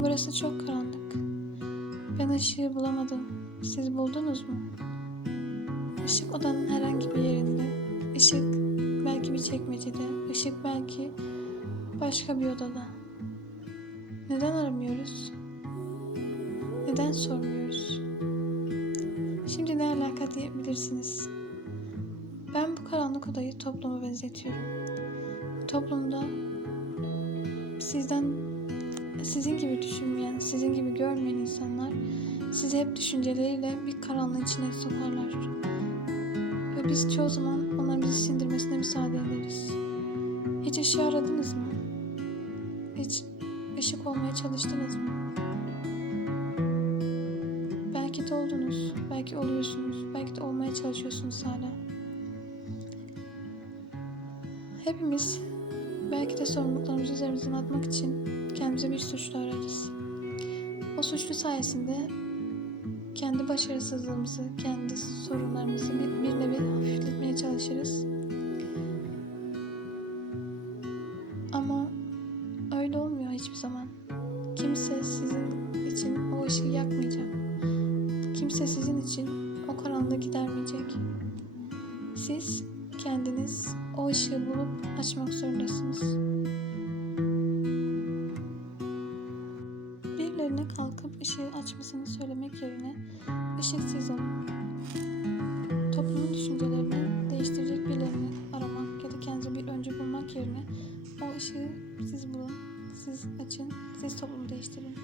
Burası çok karanlık. Ben ışığı bulamadım. Siz buldunuz mu? Işık odanın herhangi bir yerinde. Işık belki bir çekmecede. Işık belki başka bir odada. Neden aramıyoruz? Neden sormuyoruz? Şimdi ne alaka diyebilirsiniz. Ben bu karanlık odayı topluma benzetiyorum. Toplumda sizden sizin gibi düşünmeyen, sizin gibi görmeyen insanlar sizi hep düşünceleriyle bir karanlığın içine sokarlar. Ve biz çoğu zaman onların bizi sindirmesine müsaade ederiz. Hiç ışığı aradınız mı? Hiç ışık olmaya çalıştınız mı? Belki de oldunuz, belki oluyorsunuz, belki de olmaya çalışıyorsunuz hala. Hepimiz belki de sorumluluklarımızı üzerimizden atmak için kendimize bir suçlu ararız. O suçlu sayesinde kendi başarısızlığımızı, kendi sorunlarımızı bir bir nevi hafifletmeye çalışırız. Ama öyle olmuyor hiçbir zaman. Kimse sizin için o ışığı yakmayacak. Kimse sizin için o karanlığı gidermeyecek. Siz kendiniz o ışığı bulup açmak zorundasınız. Kalkıp ışığı açmasını söylemek yerine ışık siz olun. Toplumun düşüncelerini değiştirecek birilerini aramak ya da kendinize bir öncü bulmak yerine o ışığı siz bulun, siz açın, siz toplumu değiştirin.